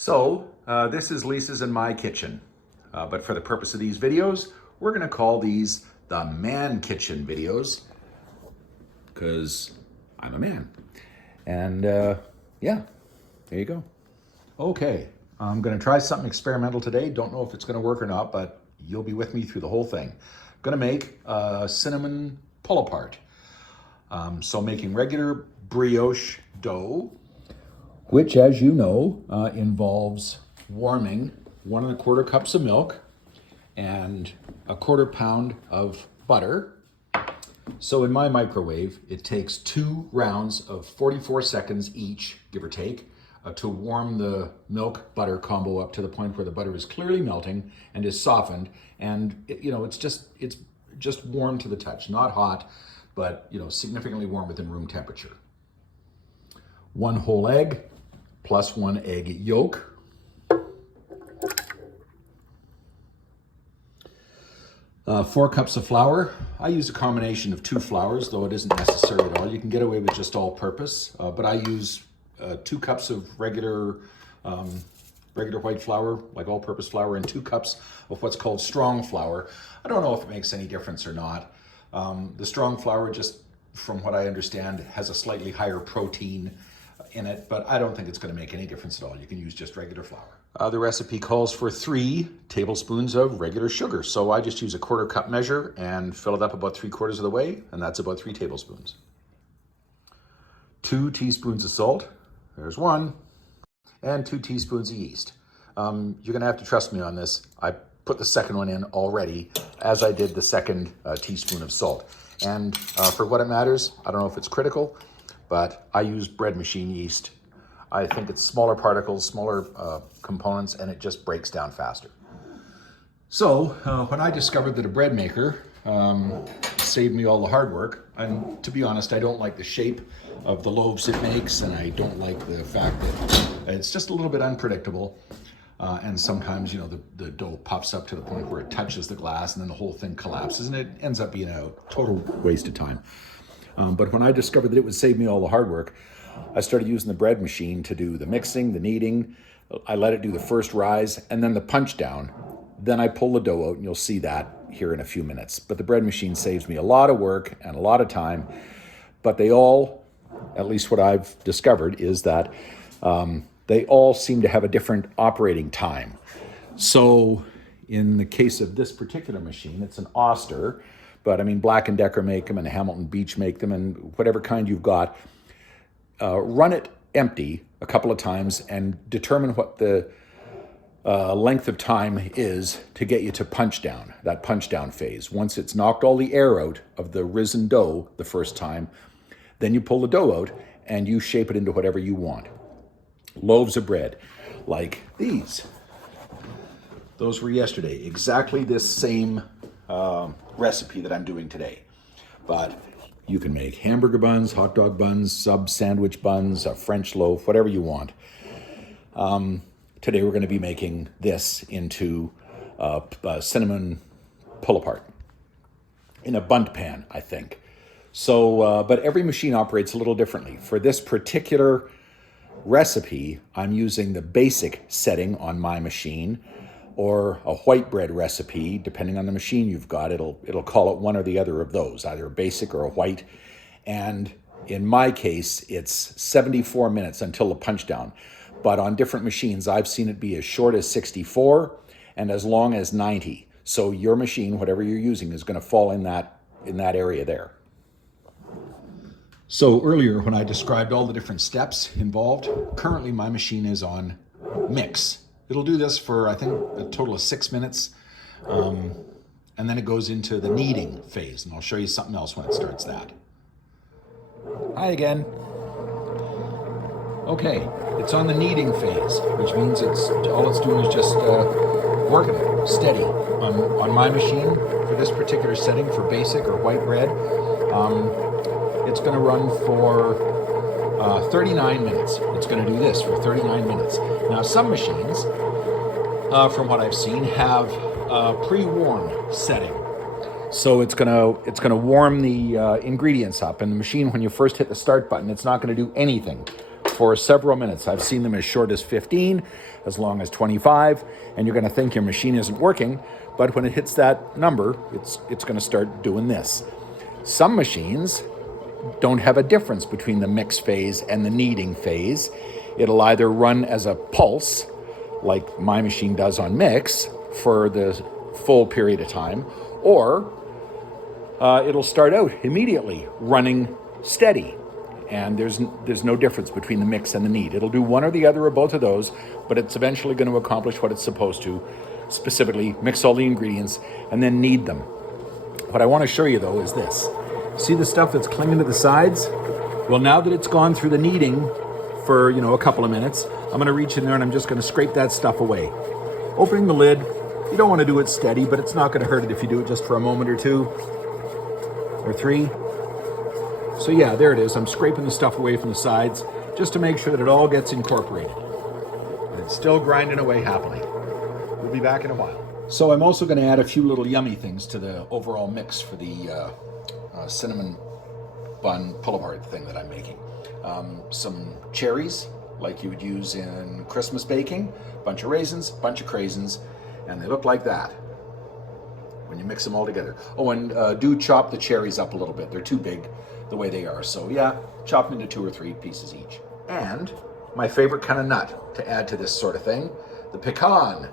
This is Lisa's and my kitchen. But for the purpose of these videos, we're gonna call these the man kitchen videos because I'm a man. And yeah, there you go. Okay, I'm gonna try something experimental today. Don't know if it's gonna work or not, but you'll be with me through the whole thing. Gonna make a cinnamon pull-apart. So making regular brioche dough, which, as you know, involves warming 1 1/4 cups of milk and 1/4 pound of butter. So in my microwave, it takes 2 rounds of 44 seconds each, give or take, to warm the milk butter combo up to the point where the butter is clearly melting and is softened. And it's just warm to the touch, not hot, but significantly warm within room temperature. 1 whole egg plus 1 egg yolk. 4 cups of flour. I use a combination of 2 flours, though it isn't necessary at all. You can get away with just all-purpose, but I use 2 cups of regular white flour, like all-purpose flour, and 2 cups of what's called strong flour. I don't know if it makes any difference or not. The strong flour, just from what I understand, has a slightly higher protein in it, but I don't think it's going to make any difference at all. You can use just regular flour. The recipe calls for 3 tablespoons of regular sugar, so I just use a 1/4 cup measure and fill it up about 3/4 of the way, and that's about 3 tablespoons. 2 teaspoons of salt, there's 1, and 2 teaspoons of yeast. You're going to have to trust me on this. I put the second one in already, as I did the second teaspoon of salt. And for what it matters, I don't know if it's critical, but I use bread machine yeast. I think it's smaller particles, smaller components, and it just breaks down faster. So when I discovered that a bread maker saved me all the hard work, and to be honest, I don't like the shape of the loaves it makes, and I don't like the fact that it's just a little bit unpredictable. And sometimes, the dough pops up to the point where it touches the glass and then the whole thing collapses, and it ends up being a total waste of time. But when I discovered that it would save me all the hard work, I started using the bread machine to do the mixing, the kneading. I let it do the first rise and then the punch down. Then I pull the dough out, and you'll see that here in a few minutes. But the bread machine saves me a lot of work and a lot of time. But they all, at least what I've discovered, is that they all seem to have a different operating time. So in the case of this particular machine, it's an Oster, but I mean, Black & Decker make them and Hamilton Beach make them, and whatever kind you've got, run it empty a couple of times and determine what the length of time is to get you to punch down, that punch down phase. Once it's knocked all the air out of the risen dough the first time, then you pull the dough out and you shape it into whatever you want. Loaves of bread, like these. Those were yesterday. Exactly this same recipe that I'm doing today. But you can make hamburger buns, hot dog buns, sub sandwich buns, a French loaf, whatever you want. Today we're going to be making this into a cinnamon pull-apart in a bundt pan, I think. So, but every machine operates a little differently. For this particular recipe, I'm using the basic setting on my machine, or a white bread recipe, depending on the machine you've got. It'll call it one or the other of those, either a basic or a white. And in my case, it's 74 minutes until the punch down. But on different machines, I've seen it be as short as 64 and as long as 90. So your machine, whatever you're using, is going to fall in that area there. So earlier, when I described all the different steps involved, currently my machine is on mix. It'll do this for, I think, a total of 6 minutes, and then it goes into the kneading phase, and I'll show you something else when it starts that. Hi again. Okay, it's on the kneading phase, which means all it's doing is just working it steady. On my machine, for this particular setting, for basic or white bread, it's going to run for 39 minutes. It's going to do this for 39 minutes. Now, some machines, from what I've seen, have a pre-warm setting. So it's gonna warm the ingredients up, and the machine, when you first hit the start button, it's not going to do anything for several minutes. I've seen them as short as 15, as long as 25, and you're going to think your machine isn't working, but when it hits that number, it's going to start doing this. Some machines don't have a difference between the mix phase and the kneading phase. It'll either run as a pulse, like my machine does on mix, for the full period of time, or it'll start out immediately running steady. And there's no difference between the mix and the knead. It'll do one or the other or both of those, but it's eventually going to accomplish what it's supposed to, specifically mix all the ingredients and then knead them. What I want to show you though is this. See the stuff that's clinging to the sides? Well, now that it's gone through the kneading for, a couple of minutes, I'm going to reach in there and I'm just going to scrape that stuff away. Opening the lid, you don't want to do it steady, but it's not going to hurt it if you do it just for a moment or 2 or 3. So yeah, there it is. I'm scraping the stuff away from the sides just to make sure that it all gets incorporated. And it's still grinding away happily. We'll be back in a while. So I'm also going to add a few little yummy things to the overall mix for the cinnamon bun pull-apart thing that I'm making. Some cherries, like you would use in Christmas baking, bunch of raisins, bunch of craisins, and they look like that when you mix them all together. Oh, and do chop the cherries up a little bit. They're too big the way they are. So yeah, chop them into 2 or 3 pieces each. And my favorite kind of nut to add to this sort of thing, the pecan.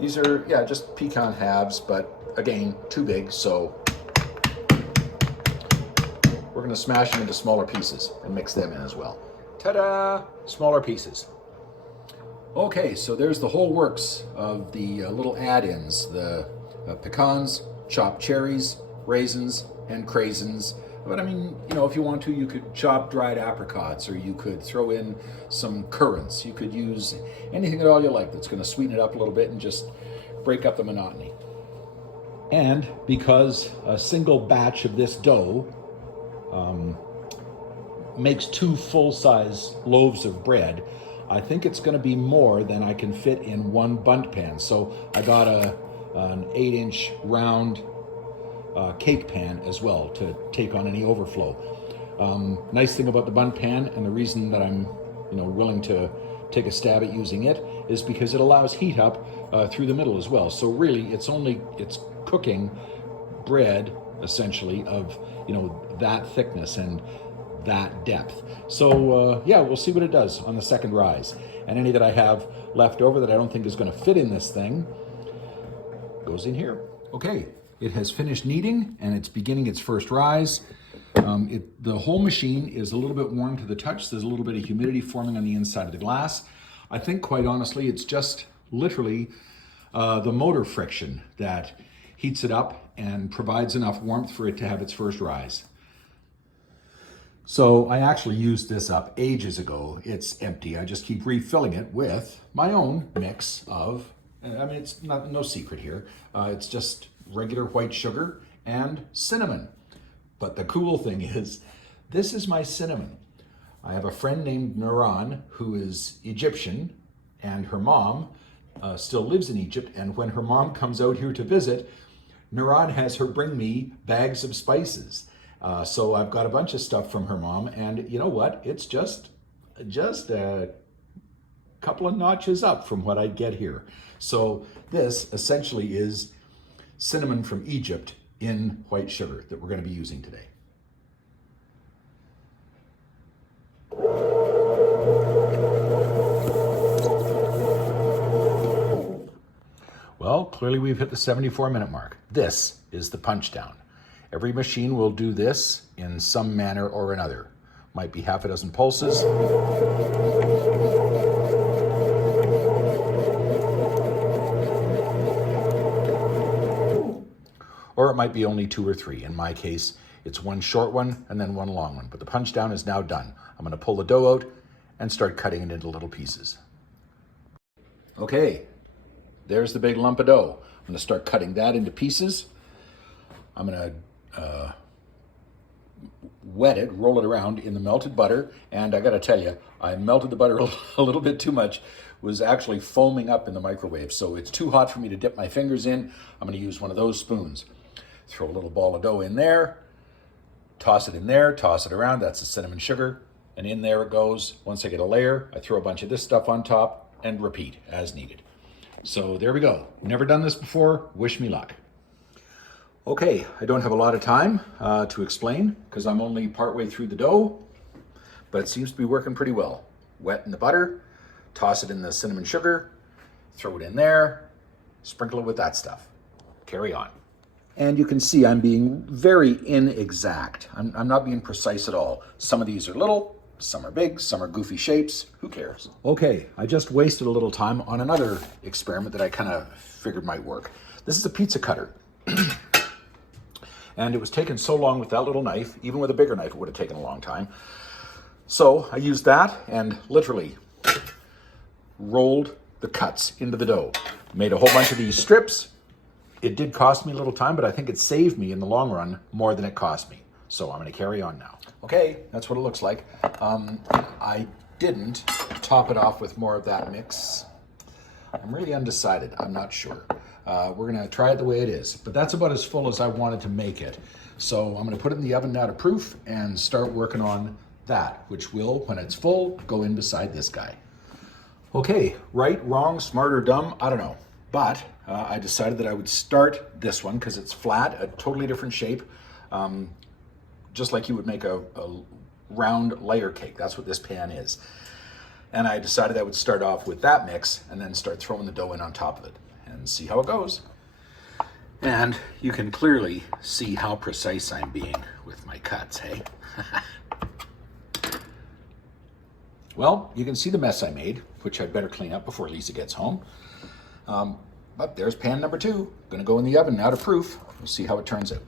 These are, just pecan halves, but again, too big, so we're gonna smash them into smaller pieces and mix them in as well. Ta-da! Smaller pieces. Okay, so there's the whole works of the little add-ins, the pecans, chopped cherries, raisins, and craisins. But I mean, if you want to, you could chop dried apricots, or you could throw in some currants. You could use anything at all you like that's going to sweeten it up a little bit and just break up the monotony. And because a single batch of this dough makes 2 full-size loaves of bread, I think it's going to be more than I can fit in one bundt pan. So I got an 8-inch round cake pan as well to take on any overflow. Nice thing about the bundt pan, and the reason that I'm willing to take a stab at using it, is because it allows heat up through the middle as well. So really it's cooking bread essentially of that thickness and that depth. So we'll see what it does on the second rise. And any that I have left over that I don't think is going to fit in this thing goes in here. Okay, it has finished kneading and it's beginning its first rise. The whole machine is a little bit warm to the touch. There's a little bit of humidity forming on the inside of the glass. I think, quite honestly, it's just literally the motor friction that heats it up and provides enough warmth for it to have its first rise. So I actually used this up ages ago. It's empty. I just keep refilling it with my own mix of, it's no secret here. It's just regular white sugar and cinnamon. But the cool thing is, this is my cinnamon. I have a friend named Nuran who is Egyptian, and her mom still lives in Egypt. And when her mom comes out here to visit, Nuran has her bring me bags of spices. So I've got a bunch of stuff from her mom, and you know what? It's just a couple of notches up from what I'd get here. So this essentially is cinnamon from Egypt in white sugar that we're going to be using today. Well, clearly we've hit the 74-minute mark. This is the punch down. Every machine will do this in some manner or another. Might be half a dozen pulses. Or it might be only 2 or 3. In my case, it's one short one and then one long one. But the punch down is now done. I'm going to pull the dough out and start cutting it into little pieces. Okay, there's the big lump of dough. I'm going to start cutting that into pieces. I'm going to wet it, roll it around in the melted butter. And I got to tell you, I melted the butter a little bit too much. It was actually foaming up in the microwave. So it's too hot for me to dip my fingers in. I'm going to use one of those spoons. Throw a little ball of dough in there, toss it in there, toss it around. That's the cinnamon sugar. and in there it goes. Once I get a layer, I throw a bunch of this stuff on top and repeat as needed. So there we go. Never done this before. Wish me luck. Okay, I don't have a lot of time to explain because I'm only partway through the dough, but it seems to be working pretty well. Wet in the butter, toss it in the cinnamon sugar, throw it in there, sprinkle it with that stuff. Carry on. And you can see I'm being very inexact. I'm not being precise at all. Some of these are little, some are big, some are goofy shapes. Who cares? Okay, I just wasted a little time on another experiment that I kind of figured might work. This is a pizza cutter. And it was taking so long with that little knife, even with a bigger knife, it would have taken a long time. So I used that and literally rolled the cuts into the dough. Made a whole bunch of these strips. It did cost me a little time, but I think it saved me in the long run more than it cost me. So I'm going to carry on now. Okay, that's what it looks like. I didn't top it off with more of that mix. I'm really undecided. I'm not sure. We're going to try it the way it is. But that's about as full as I wanted to make it. So I'm going to put it in the oven now to proof and start working on that, which will, when it's full, go in beside this guy. Okay, right, wrong, smart or dumb, I don't know. But I decided that I would start this one because it's flat, a totally different shape, just like you would make a round layer cake. That's what this pan is. And I decided I would start off with that mix and then start throwing the dough in on top of it and see how it goes. And you can clearly see how precise I'm being with my cuts, hey? Well, you can see the mess I made, which I'd better clean up before Lisa gets home. But there's pan number 2. Gonna go in the oven now to proof. We'll see how it turns out.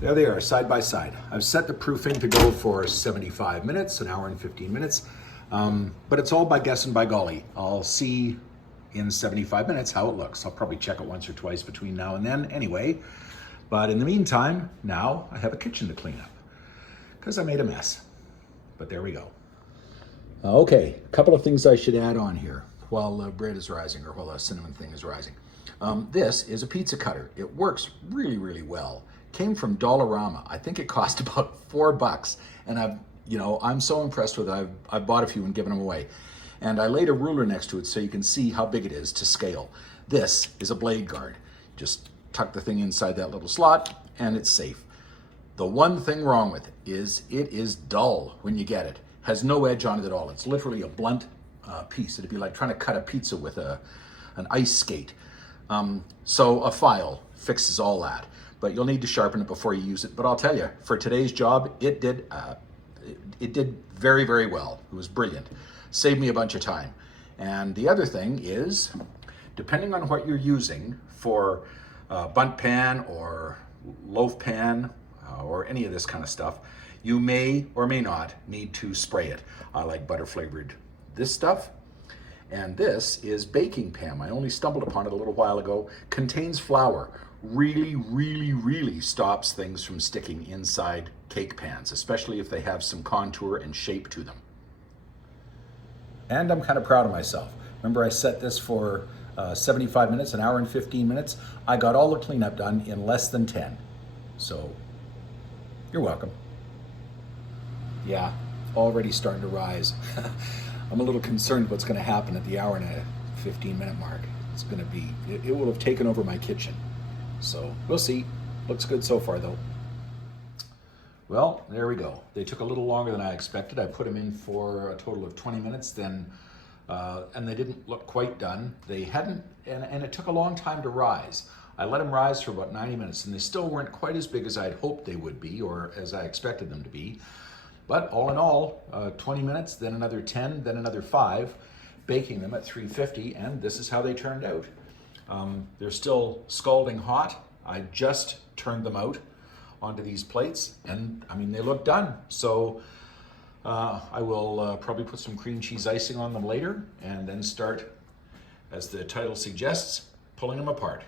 There they are, side by side. I've set the proofing to go for 75 minutes, an hour and 15 minutes. But it's all by guess and by golly. I'll see in 75 minutes how it looks. I'll probably check it once or twice between now and then anyway. But in the meantime, now I have a kitchen to clean up because I made a mess. But there we go. Okay, a couple of things I should add on here while bread is rising or while the cinnamon thing is rising. This is a pizza cutter. It works really, really well. Came from Dollarama. I think it cost about $4, and I'm so impressed with it. I've bought a few and given them away. And I laid a ruler next to it so you can see how big it is to scale. This is a blade guard. Just tuck the thing inside that little slot and it's safe. The one thing wrong with it is dull when you get it. Has no edge on it at all. It's literally a blunt piece. It'd be like trying to cut a pizza with an ice skate. So a file fixes all that. But you'll need to sharpen it before you use it. But I'll tell you, for today's job, it did very, very well. It was brilliant. Saved me a bunch of time. And the other thing is, depending on what you're using for bunt pan or loaf pan or any of this kind of stuff, you may or may not need to spray it. I like butter flavored this stuff. And this is baking pan. I only stumbled upon it a little while ago. Contains flour. Really, really, really stops things from sticking inside cake pans, especially if they have some contour and shape to them. And I'm kind of proud of myself. Remember I set this for 75 minutes, an hour and 15 minutes. I got all the cleanup done in less than 10. So, you're welcome. Yeah, already starting to rise. I'm a little concerned what's going to happen at the hour and a 15-minute mark. It's going to be, it will have taken over my kitchen. So, we'll see. Looks good so far, though. Well, there we go. They took a little longer than I expected. I put them in for a total of 20 minutes, then, and they didn't look quite done. They hadn't, and it took a long time to rise. I let them rise for about 90 minutes, and they still weren't quite as big as I'd hoped they would be, or as I expected them to be. But all in all, 20 minutes, then another 10, then another 5, baking them at 350, and this is how they turned out. They're still scalding hot. I just turned them out onto these plates, and I mean, they look done. So I will probably put some cream cheese icing on them later, and then start, as the title suggests, pulling them apart.